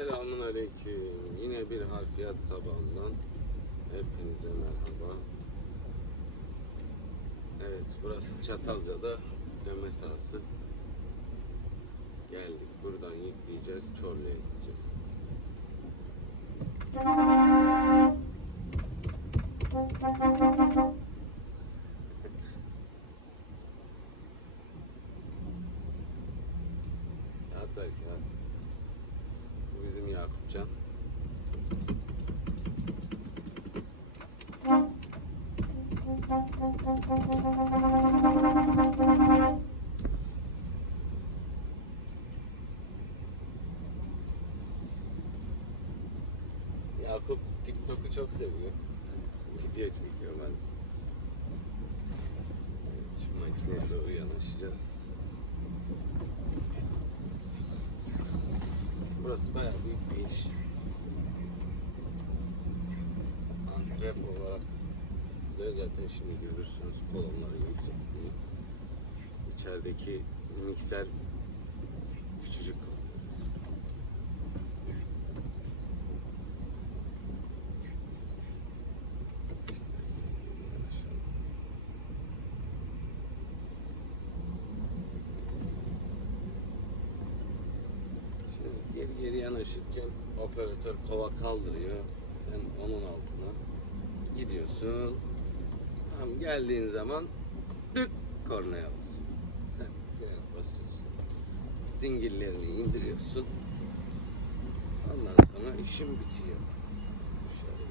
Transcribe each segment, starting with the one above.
Selamun Aleyküm. Yine bir harfiyat sabahından hepinize merhaba. Evet burası Çatalca'da dönme sahası. Geldik buradan yükleyeceğiz, Çorlu'ya gideceğiz. Bizim Yakupcan. Yakup TikTok'u çok seviyor. Video çekiyor bence. Şu makineye doğru yanaşacağız. Burası bayağı büyük bir iş. Antrep olarak zaten şimdi görürsünüz kolonların yüksekliği. İçerideki mikser küçücük kalıyor. Şimdi geri geri yanaşırken operatör kova kaldırıyor. Sen onun altına gidiyorsun. Tam geldiğin zaman dık kornaya basıyorsun. Sen frene basıyorsun. Dingillerini indiriyorsun. Ondan sonra işim bitiyor. Şöyle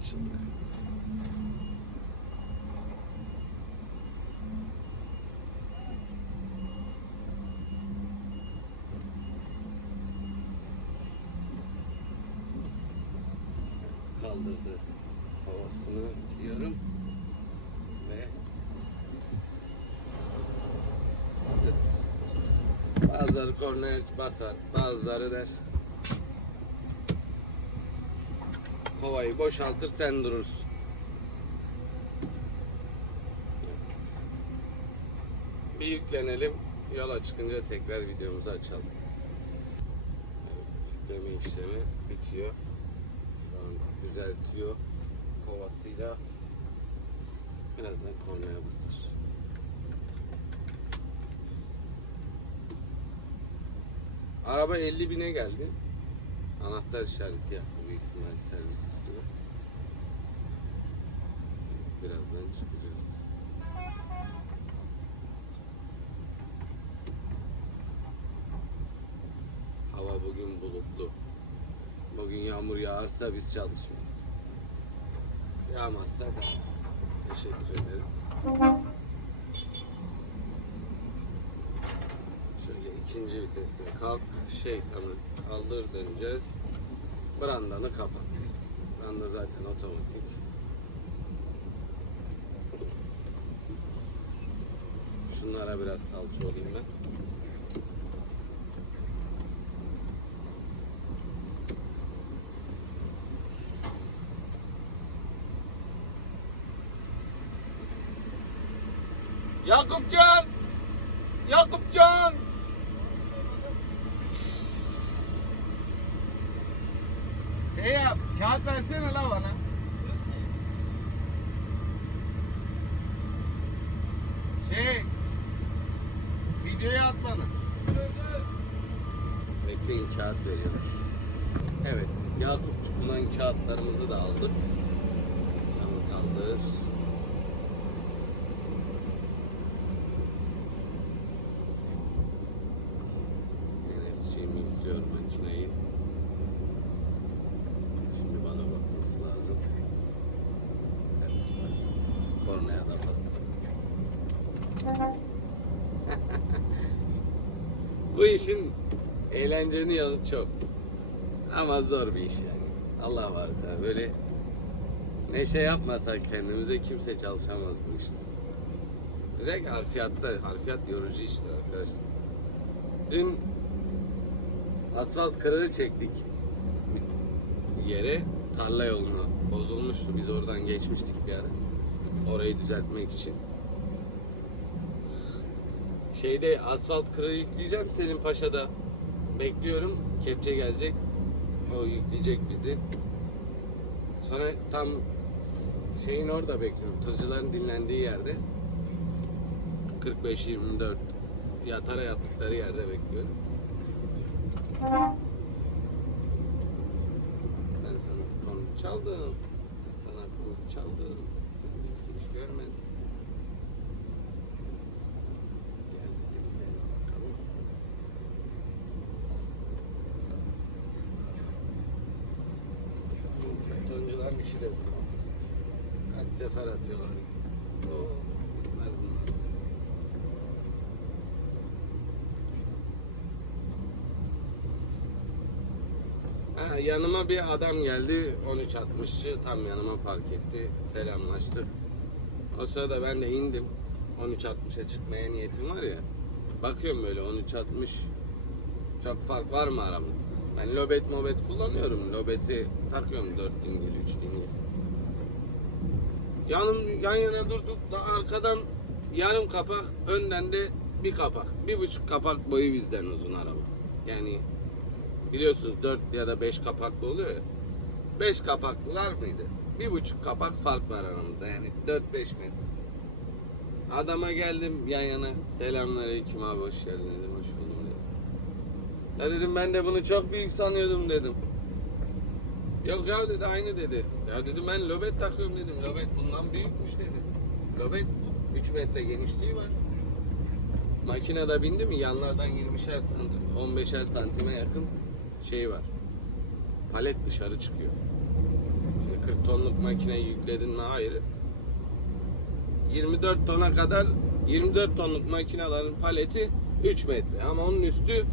açayım ben. Kaldırdı. Havasını diyorum ve bazıları kornaya basar bazıları der. Kovayı boşaltır sen durursun. Evet. bir yüklenelim yola çıkınca tekrar videomuzu açalım. Evet, yükleme işlemi bitiyor düzeltiyor kovasıyla. Birazdan kornaya basar. Araba 50 bine geldi. Anahtar işareti yaptı büyük ihtimal servis istiyor. Birazdan çıkacağız. Hava bugün bulutlu. Bugün yağmur yağarsa biz çalışmayız. Yağmazsa da teşekkür ederiz. Şöyle ikinci viteste kalk, şeytanı kaldır döneceğiz. Brandanı kapat. Branda zaten otomatik. Şunlara biraz salça olayım ben. Yakupcan! Yakupcan! Şey yap, kağıt versene la bana. Şey, at bana. Bekleyin kağıt veriyormuş. Evet, Yakupçuk'tan kağıtlarımızı da aldık. Camı kaldır. Enes'ciğim yüklüyor makineyi. Şimdi bana bakması lazım. Evet. Kornaya da bastım. Bu işin eğlencenin yanı çok. Ama zor bir iş yani. Allah var. ya, Böyle neşe yapmasak kendimize kimse çalışamaz bu işte. Özellikle harfiyatta, harfiyat yorucu iştir arkadaşlar. Dün asfalt kırığı çektik yere tarla yoluna bozulmuştu. Biz oradan geçmiştik bir ara. Orayı düzeltmek için. Şeyde asfalt kırığı yükleyeceğim Selim Paşa'da. bekliyorum. Kepçe gelecek. O yükleyecek bizi. Sonra tam şeyin orada bekliyorum. Tırcıların dinlendiği yerde. 45-24 yatara yattıkları yerde bekliyorum. Ben sana konu çaldım. Sana konu çaldım. Sen hiç görmedin. Gel dedim gidelim bakalım. Betoncuların işi de zor. Kaç sefer atıyorlar. Yanıma bir adam geldi 13.60'çı tam yanıma park etti selamlaştık. O sırada ben de indim 13.60'a çıkmaya niyetim var ya. Bakıyorum böyle 13.60 çok fark var mı aramda ben lobet mobet kullanıyorum lobeti takıyorum 4 dingil 3 dingil yanım yan yana durduk da arkadan yarım kapak önden de bir kapak bir buçuk kapak boyu bizden uzun araba yani Biliyorsunuz 4 ya da 5 kapaklı oluyor ya. 5 kapaklılar mıydı? Bir buçuk kapak fark var aramızda yani 4-5 metre. Adama geldim yan yana. Selamünaleyküm abi hoş geldin dedim. Hoş buldum dedim. Ya dedim ben de bunu çok büyük sanıyordum dedim. Yok ya dedi aynı dedi. Ya dedim ben lobet takıyorum dedim. Lobet bundan büyükmüş dedi. Lobet 3 metre genişliği var. Makinede bindi mi yanlardan 20'şer santim, 15'er santime yakın şey var. Palet dışarı çıkıyor. Şimdi 40 tonluk makine yükledin mi ayrı. 24 tona kadar 24 tonluk makinelerin paleti 3 metre ama onun üstü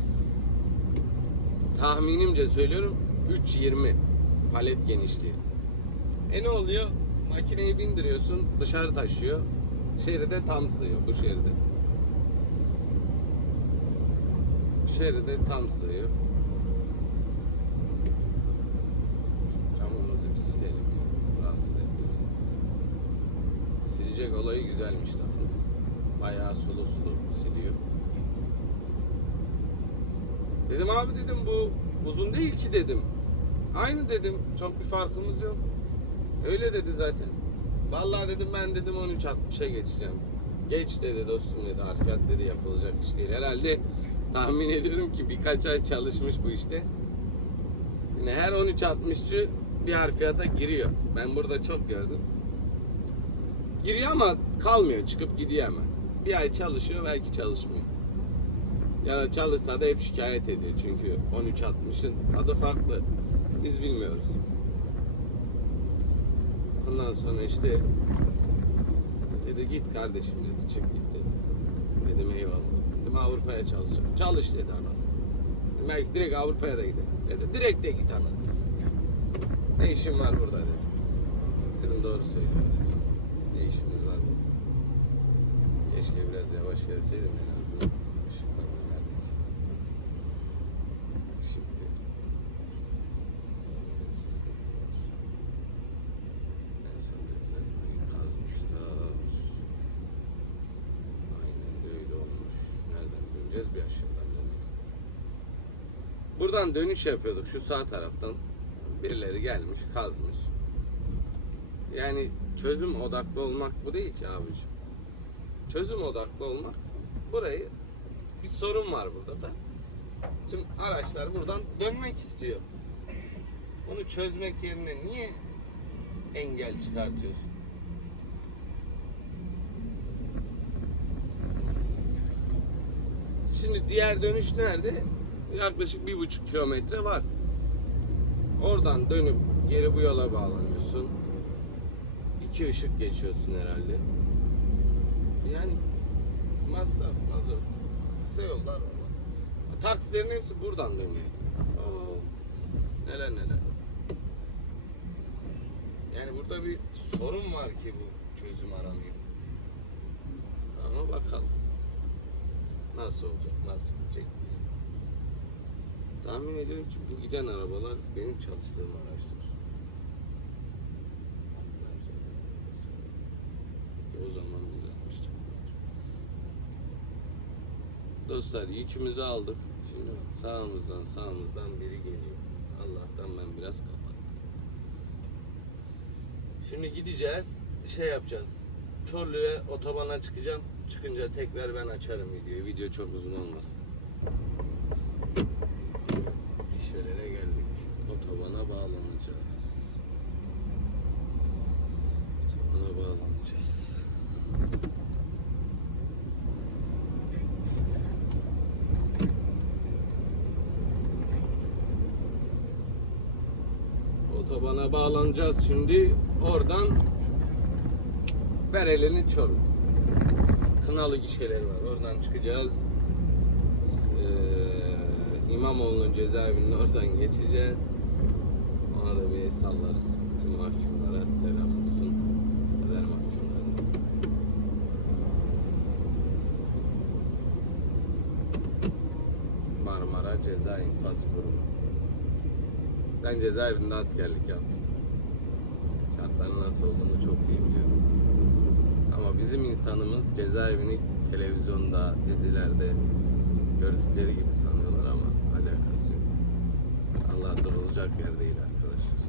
tahminimce söylüyorum 3.20 palet genişliği. E ne oluyor? Makineyi bindiriyorsun dışarı taşıyor. Şeride tam sığıyor bu şeride. Şeride tam sığıyor. Camımızı bir silelim ya. Rahatsız etti. beni. Silecek olayı güzelmiş lafın. Bayağı sulu sulu siliyor. Dedim abi dedim bu uzun değil ki dedim. Aynı dedim. Çok bir farkımız yok. Öyle dedi zaten. Vallahi dedim ben dedim 13.60'a geçeceğim. Geç dedi dostum dedi. Harfiyat dedi yapılacak iş değil. Herhalde tahmin ediyorum ki birkaç ay çalışmış bu işte. Yine her 13.60'cı bir harfiyata giriyor. Ben burada çok gördüm. Giriyor ama kalmıyor. Çıkıp gidiyor hemen. Bir ay çalışıyor belki çalışmıyor. Ya çalışsa da hep şikayet ediyor. Çünkü 13.60'ın adı farklı. Biz bilmiyoruz. Ondan sonra işte dedi git kardeşim dedi çık git dedi. Dedim eyvallah. Dedim Avrupa'ya çalışacağım. Çalış dedi anası. Dedim belki direkt Avrupa'ya da gidelim. Dedi direkt de git anası. Ne işin var burada dedi. Dedim doğru söylüyor dedi. Ne işimiz var burada. Keşke biraz yavaş gelseydim en azından. Işıklarını verdik. Şimdi sıkıntı var. En son dediler burayı kazmışlar. Aynen de öyle olmuş. Döneceğiz? Bir aşağıdan. Buradan dönüş yapıyorduk şu sağ taraftan. Birileri gelmiş, kazmış. Yani çözüm odaklı olmak bu değil ki abiciğim. Çözüm odaklı olmak burayı bir sorun var burada da. Tüm araçlar buradan dönmek istiyor. Bunu çözmek yerine niye engel çıkartıyorsun? Şimdi diğer dönüş nerede? Yaklaşık bir buçuk kilometre var. Oradan dönüp geri bu yola bağlanıyorsun. İki ışık geçiyorsun herhalde. Yani masraf, mazot. Kısa yollar var. Taksilerin hepsi buradan dönüyor. Neler neler. Yani burada bir sorun var ki bu çözüm aranıyor. Ama bakalım. Nasıl olacak, nasıl bitecek bilmiyorum. Tahmin ediyorum ki bu giden arabalar benim çalıştığım araçlar. O zaman biz almıştık. Dostlar yükümüzü aldık. Şimdi sağımızdan sağımızdan biri geliyor. Allah'tan ben biraz kapattım. Şimdi gideceğiz. Şey yapacağız. Çorlu'ya otobana çıkacağım. Çıkınca tekrar ben açarım videoyu. Video çok uzun olmasın. Gişelere geldik. Otobana bağlanacağız. Otobana bağlanacağız. Otobana bağlanacağız şimdi. Oradan Bereli'nin Çorum. Kınalı gişeleri var. Oradan çıkacağız. Ee, İmamoğlu'nun cezaevinin oradan geçeceğiz. Ona da bir sallarız. Tüm mahkumlara selam olsun. Kader mahkumlarına. Marmara Ceza İnfaz Kurumu. Ben cezaevinde askerlik yaptım. Şartların nasıl olduğunu çok iyi cezaevini televizyonda, dizilerde gördükleri gibi sanıyorlar ama alakası yok. Allah durulacak yer değil arkadaşlar.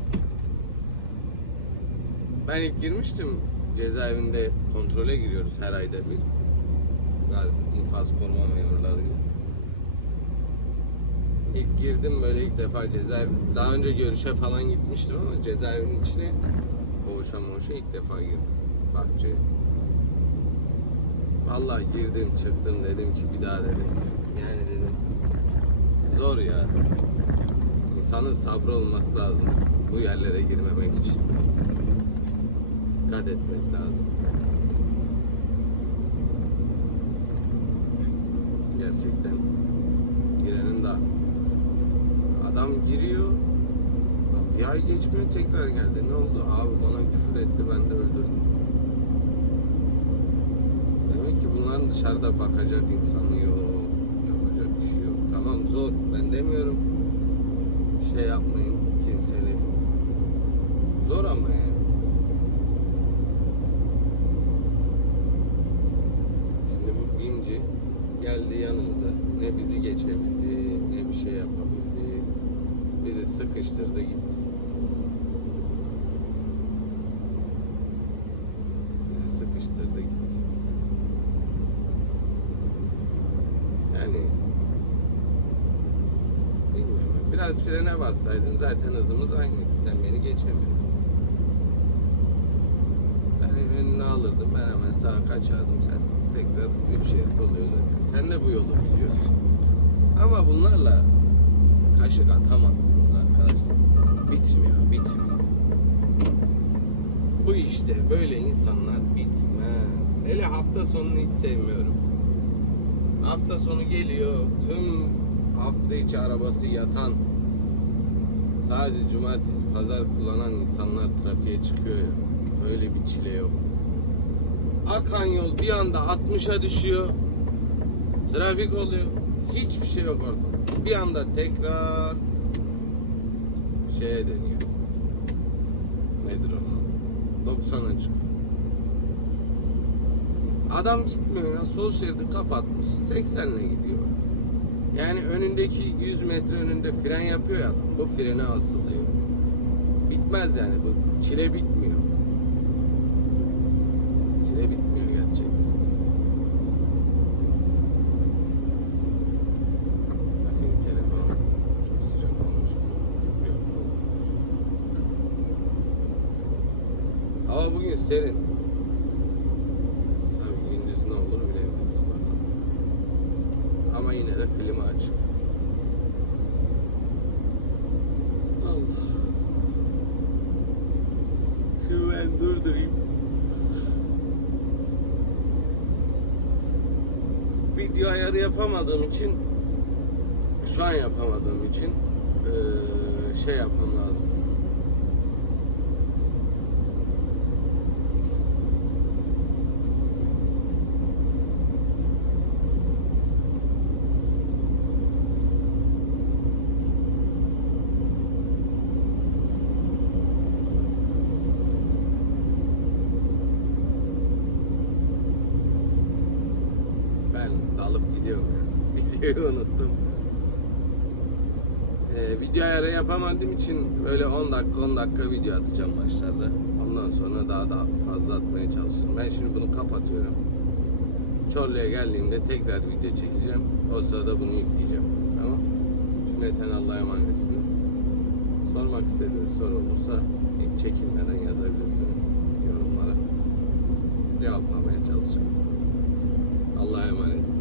Ben ilk girmiştim cezaevinde kontrole giriyoruz her ayda bir. Galiba infaz koruma memurlarıyla. İlk girdim böyle ilk defa cezaevi. Daha önce görüşe falan gitmiştim ama cezaevinin içine koğuşa moğuşa ilk defa girdim. Bahçeye. Vallahi girdim çıktım dedim ki bir daha dedim. Yani dedim zor ya. İnsanın sabrı olması lazım bu yerlere girmemek için. Dikkat etmek lazım. Gerçekten girenin de adam giriyor bir ay geçmiyor tekrar geldi. Ne oldu? Abi bana küfür etti ben de öldürdüm. Dışarıda bakacak insanı yok. Yapacak bir şey yok. Tamam zor. Ben demiyorum. Şey yapmayın kimseyle. Zor ama yani. Şimdi bu BİM'ci geldi yanımıza. Ne bizi geçebildi, ne bir şey yapabildi. Bizi sıkıştırdı gitti. Bizi sıkıştırdı gitti. Yani bilmiyorum. Biraz frene bassaydın zaten hızımız aynıydı. Sen beni geçemiyordun. Ben önüne alırdım. Ben hemen sağa kaçardım. Sen tekrar üç şerit oluyor zaten. Sen de bu yolu gidiyorsun. Ama bunlarla kaşık atamazsınız arkadaşlar. Bitmiyor, bitmiyor. Bu işte böyle insanlar bitmez. Hele hafta sonunu hiç sevmiyorum. Hafta sonu geliyor, tüm hafta içi arabası yatan, sadece cumartesi, pazar kullanan insanlar trafiğe çıkıyor ya. Öyle bir çile yok. Akan yol bir anda 60'a düşüyor. Trafik oluyor. Hiçbir şey yok orada. Bir anda tekrar şeye dönüyor. Nedir onun? 90'a çıkıyor. Adam gitmiyor ya. Sol şeridi kapatmış. 80'le gidiyor. Yani önündeki 100 metre önünde fren yapıyor ya. Bu frene asılıyor. Bitmez yani bu. Çile bitmiyor. Çile bitmiyor gerçekten. Bakayım telefon çok sıcak olmuş. Hava bugün serin. Tabii gündüz ne olur bilemiyoruz bakalım. Ama yine de klima açık. Allah. Şu ben durdurayım. Ayarı yapamadığım için şu an yapamadığım için şey yapmam lazım. şeyi unuttum. Ee, video ayarı yapamadığım için böyle 10 dakika 10 dakika video atacağım başlarda. Ondan sonra daha da fazla atmaya çalışırım. Ben şimdi bunu kapatıyorum. Çorlu'ya geldiğimde tekrar video çekeceğim. O sırada bunu yükleyeceğim. Tamam. Cümleten Allah'a emanetsiniz. Sormak istediğiniz soru olursa çekinmeden yazabilirsiniz yorumlara. Cevaplamaya çalışacağım. Allah'a emanetsiniz.